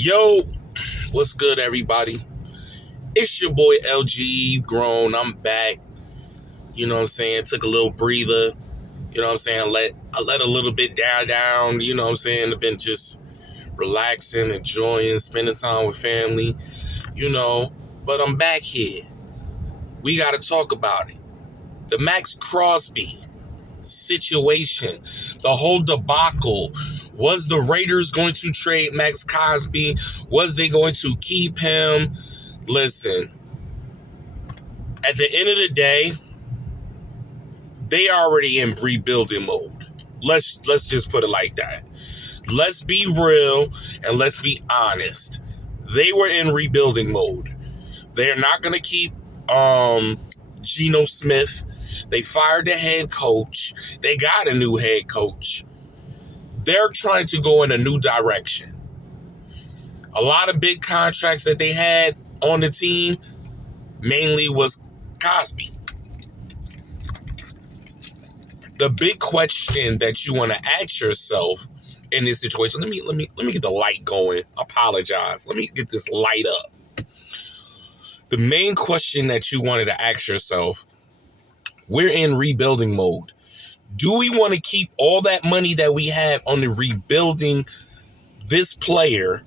Yo, what's good, everybody? It's your boy LG Grown. I'm back. You know what I'm saying? Took a little breather. You know what I'm saying? I let a little bit down. You know what I'm saying? I've been just relaxing, enjoying, spending time with family. You know, but I'm back here. We got to talk about it. The Max Crosby situation, the whole debacle. Was the Raiders going to trade Max Crosby? Was they going to keep him? Listen, at the end of the day, they already in rebuilding mode. Let's just put it like that. Let's be real and let's be honest. They were in rebuilding mode. They're not going to keep Geno Smith. They fired the head coach. They got a new head coach. They're trying to go in a new direction. A lot of big contracts that they had on the team mainly was Crosby. The big question that you want to ask yourself in this situation, let me get the light going. I apologize. Let me get this light up. The main question that you wanted to ask yourself, we're in rebuilding mode. Do we want to keep all that money that we have on the rebuilding this player,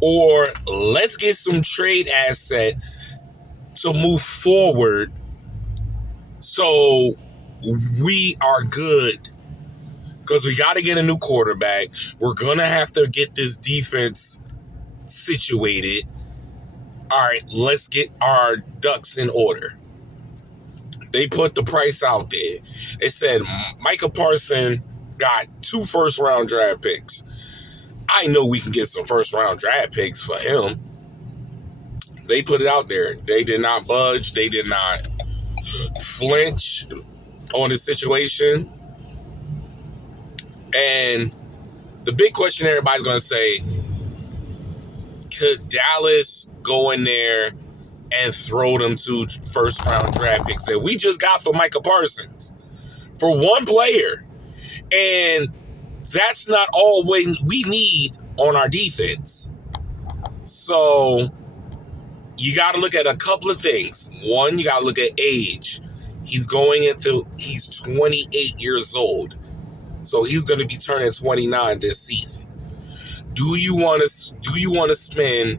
or let's get some trade asset to move forward so we are good? Because we got to get a new quarterback. We're going to have to get this defense situated. All right, let's get our ducks in order. They put the price out there. They said Micah Parsons got 2 first-round draft picks. I know we can get some first-round draft picks for him. They put it out there. They did not budge. They did not flinch on the situation. And the big question everybody's going to say, could Dallas go in there and throw them 2 first-round draft picks that we just got for Micah Parsons for one player? And that's not all we need on our defense. So you got to look at a couple of things. One, you got to look at age. He's 28 years old. So he's going to be turning 29 this season. Do you want to spend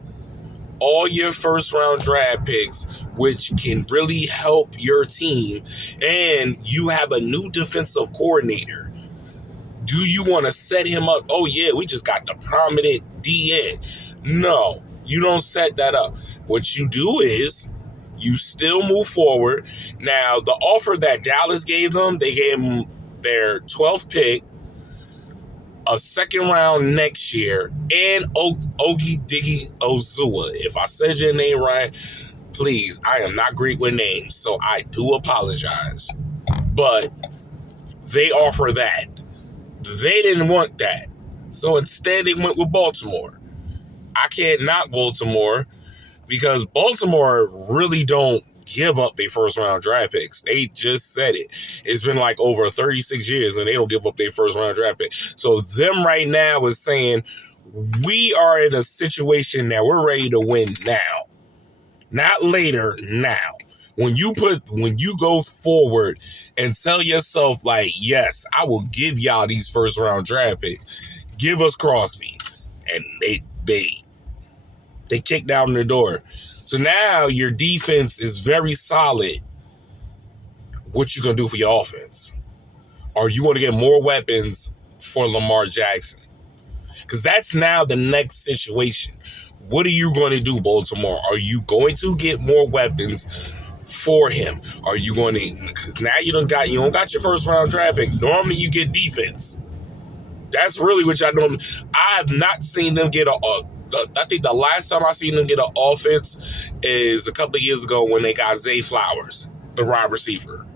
all your first-round draft picks, which can really help your team, and you have a new defensive coordinator? Do you want to set him up? Oh, yeah, we just got the prominent DN. No, you don't set that up. What you do is you still move forward. Now, the offer that Dallas gave them, they gave them their 12th pick, a second round next year, and Ogie Diggy Ozua. If I said your name right, please, I am not great with names, so I do apologize. But they offer that. They didn't want that. So instead, they went with Baltimore. I can't knock Baltimore because Baltimore really don't give up their first-round draft picks. They just said it. It's been like over 36 years, and they don't give up their first-round draft pick. So them right now is saying, we are in a situation that we're ready to win now. Not later, now. When you go forward and tell yourself, like, yes, I will give y'all these first-round draft picks. Give us Crosby. And they kicked down the door. So now your defense is very solid. What you going to do for your offense? Or you want to get more weapons for Lamar Jackson? Because that's now the next situation. What are you going to do, Baltimore? Are you going to get more weapons for him? Are you going to? Because now you don't got your first round draft pick. Normally you get defense. That's really what y'all doing. I have not seen them get I think the last time I seen them get an offense is a couple of years ago when they got Zay Flowers, the wide receiver.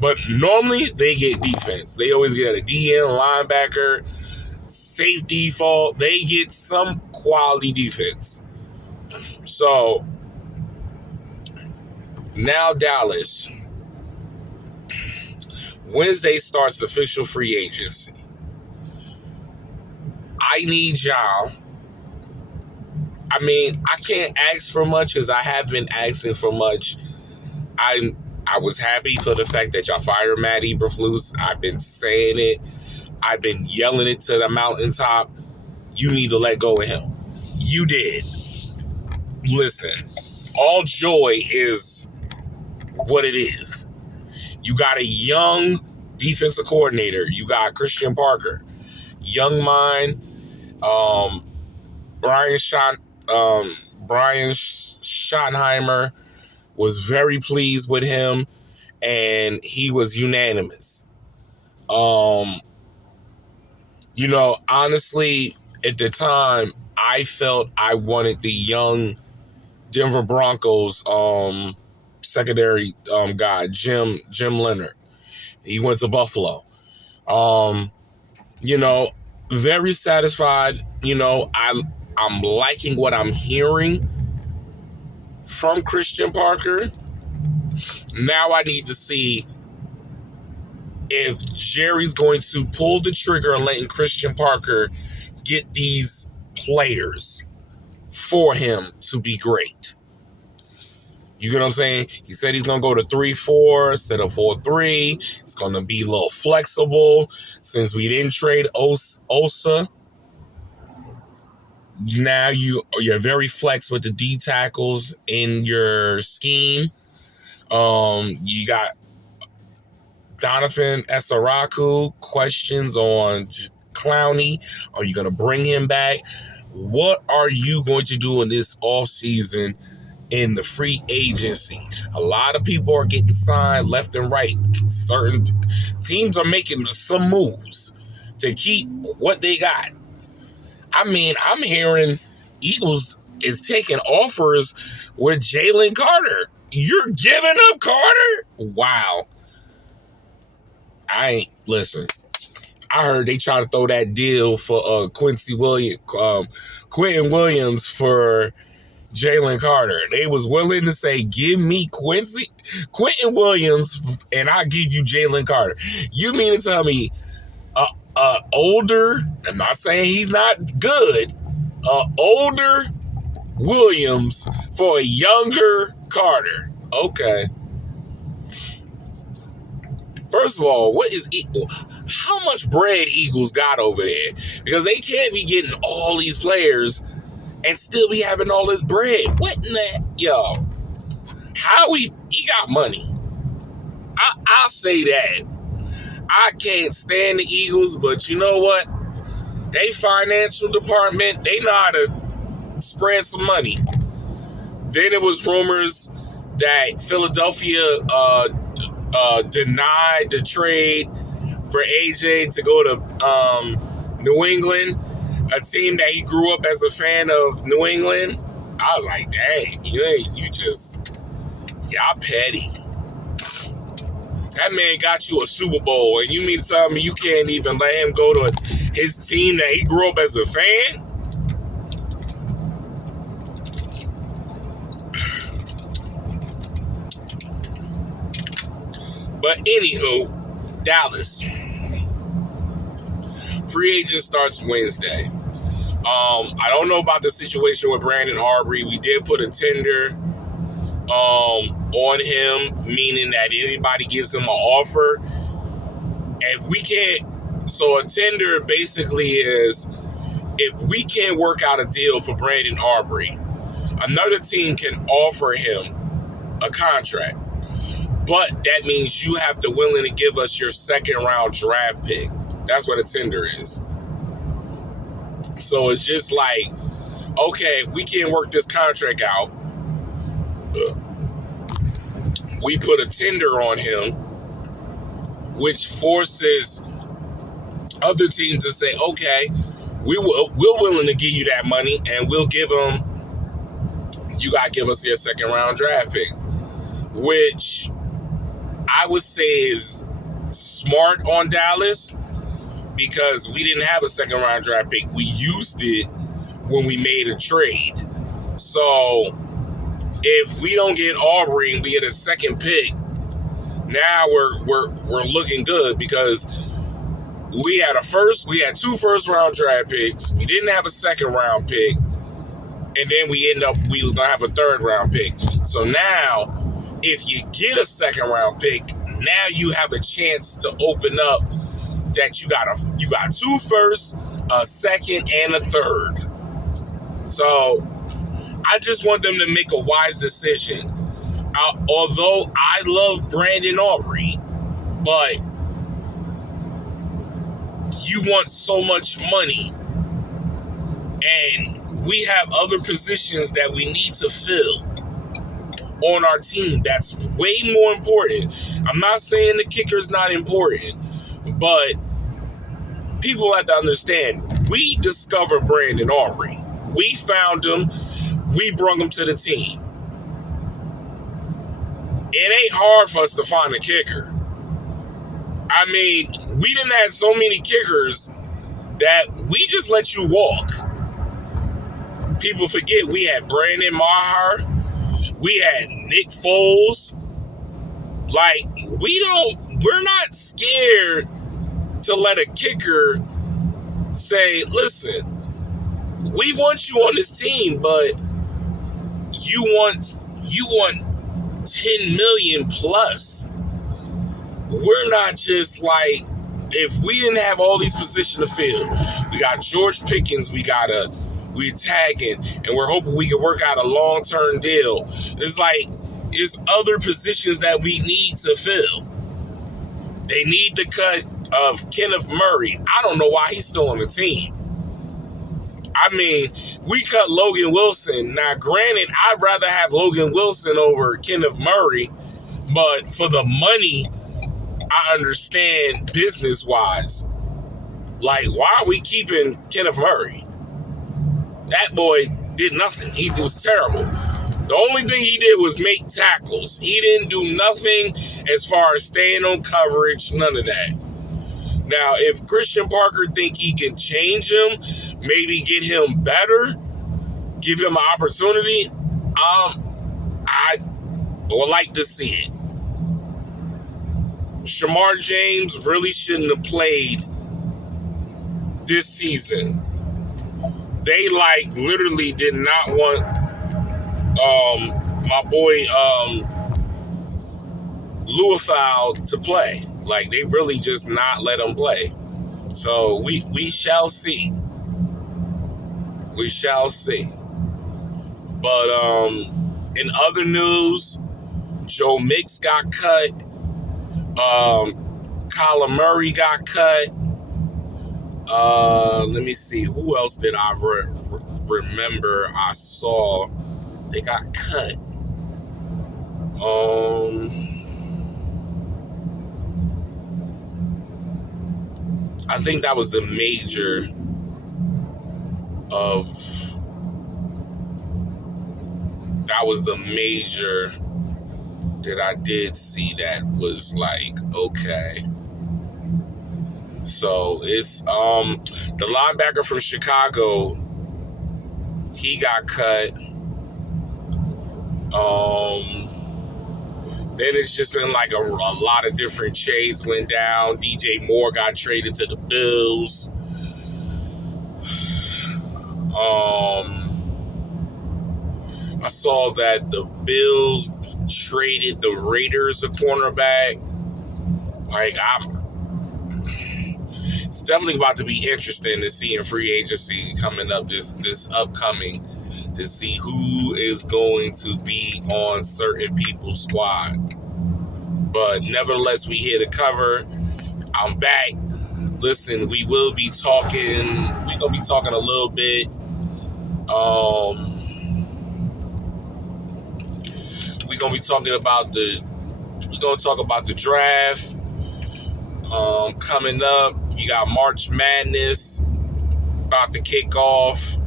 But normally they get defense. They always get a DN, linebacker, safety fault. They get some quality defense. So now Dallas. Wednesday starts the official free agency. I need y'all I mean, I can't ask for much because I have been asking for much. I was happy for the fact that y'all fired Matt Eberflus. I've been saying it. I've been yelling it to the mountaintop. You need to let go of him. You did. Listen, all joy is what it is. You got a young defensive coordinator. You got Christian Parker. Young mind. Brian Schottenheimer was very pleased with him, and he was unanimous. Honestly, at the time, I felt I wanted the young Denver Broncos secondary guy, Jim Leonard. He went to Buffalo. Very satisfied. I'm liking what I'm hearing from Christian Parker. Now I need to see if Jerry's going to pull the trigger and letting Christian Parker get these players for him to be great. You get what I'm saying? He said he's going to go to 3-4 instead of 4-3. It's going to be a little flexible since we didn't trade Osa. Now you're very flex with the D tackles in your scheme. You got Donovan Esaraku, questions on Clowney. Are you going to bring him back? What are you going to do in this offseason in the free agency? A lot of people are getting signed left and right. Certain teams are making some moves to keep what they got. I mean, I'm hearing Eagles is taking offers with Jalen Carter. You're giving up Carter? Wow. Listen. I heard they try to throw that deal for Quentin Williams for Jalen Carter. They was willing to say, give me Quentin Williams, and I'll give you Jalen Carter. You mean to tell me older, I'm not saying he's not good, older Williams for a younger Carter? Okay. First of all, what is equal? How much bread Eagles got over there? Because they can't be getting all these players and still be having all this bread. What in the... Yo, he got money. I'll say that. I can't stand the Eagles, but you know what? They financial department, they know how to spread some money. Then it was rumors that Philadelphia denied the trade for AJ to go to New England, a team that he grew up as a fan of New England. I was like, dang, y'all petty. That man got you a Super Bowl, and you mean to tell me you can't even let him go to his team that he grew up as a fan? But anywho, Dallas. Free agent starts Wednesday. I don't know about the situation with Brandon Aubrey. We did put a tender on him, meaning that anybody gives him an offer. If we can't, so a tender basically is if we can't work out a deal for Brandon Aubrey, another team can offer him a contract. But that means you have to willing to give us your second round draft pick. That's what a tender is. So it's just like, okay, we can't work this contract out. We put a tender on him, which forces other teams to say, okay, we're willing to give you that money, and we'll give them, you got to give us your second round draft pick, which I would say is smart on Dallas because we didn't have a second round draft pick. We used it when we made a trade. So if we don't get Aubrey and we get a second pick, now we're looking good because we had two first round draft picks. We didn't have a second round pick, And then we was going to have a third round pick. So now, if you get a second round pick, now you have a chance to open up that you got 2 firsts, a second, and a third. So I just want them to make a wise decision. Although I love Brandon Aubrey, but you want so much money, and we have other positions that we need to fill on our team that's way more important. I'm not saying the kicker's not important, but people have to understand, we discovered Brandon Aubrey. We found him. We brought him to the team. It ain't hard for us to find a kicker. I mean, we didn't have so many kickers that we just let you walk. People forget we had Brandon Maher. We had Nick Foles. Like, we're not scared to let a kicker say, listen, we want you on this team, but you want 10 million plus. We're not just like, if we didn't have all these positions to fill, we got George Pickens, we're tagging, and we're hoping we can work out a long-term deal. It's like, there's other positions that we need to fill. They need the cut of Kenneth Murray. I don't know why he's still on the team. I mean, we cut Logan Wilson. Now, granted, I'd rather have Logan Wilson over Kenneth Murray, but for the money, I understand business-wise. Like, why are we keeping Kenneth Murray? That boy did nothing. He was terrible. The only thing he did was make tackles. He didn't do nothing as far as staying on coverage, none of that. Now, if Christian Parker think he can change him, maybe get him better, give him an opportunity, I would like to see it. Shamar James really shouldn't have played this season. They literally did not want my boy Luafau to play. Like, they really just not let him play. So we shall see. We shall see. But in other news, Joe Mix got cut. Kyler Murray got cut. Let me see. Who else did I remember I saw? They got cut. I think that was the major that I did see that was like, okay. So it's the linebacker from Chicago, he got cut. Then it's just been like a lot of different trades went down. DJ Moore got traded to the Bills. I saw that the Bills traded the Raiders a cornerback. It's definitely about to be interesting to see in free agency coming up this upcoming, to see who is going to be on certain people's squad. But nevertheless, we here to cover. I'm back. Listen, we will be talking. We're gonna be talking a little bit. We're gonna be talking about we're gonna talk about the draft coming up. You got March Madness about to kick off.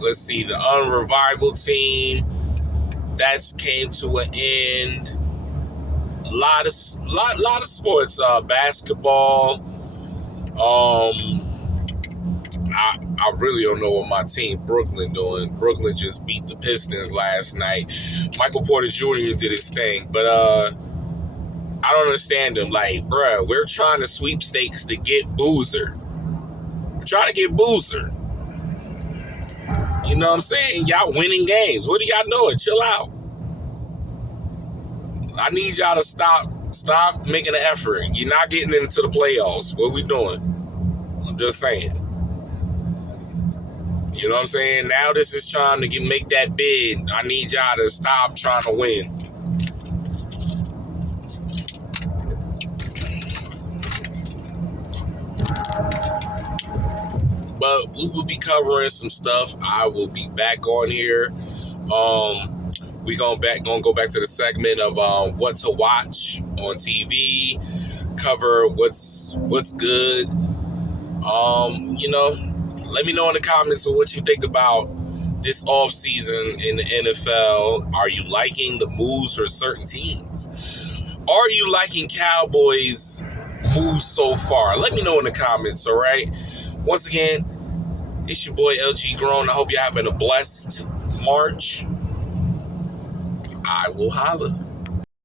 Let's see, the Unrevival team that's came to an end. A lot of sports, basketball. I really don't know what my team Brooklyn doing. Brooklyn just beat the Pistons last night. Michael Porter Jr. did his thing, but I don't understand them. Like, bruh, we're trying to sweepstakes to get Boozer. We're trying to get Boozer. You know what I'm saying? Y'all winning games. What do y'all know? Chill out. I need y'all to stop making an effort. You're not getting into the playoffs. What we doing? I'm just saying. You know what I'm saying? Now this is trying to make that bid. I need y'all to stop trying to win. But we will be covering some stuff. I will be back on here. We gonna go back to the segment of what to watch on TV. Cover what's good. Let me know in the comments of what you think about this offseason in the NFL. Are you liking the moves for certain teams? Are you liking Cowboys' moves so far? Let me know in the comments, all right? Once again, it's your boy LG Grown. I hope you're having a blessed March. I will holla.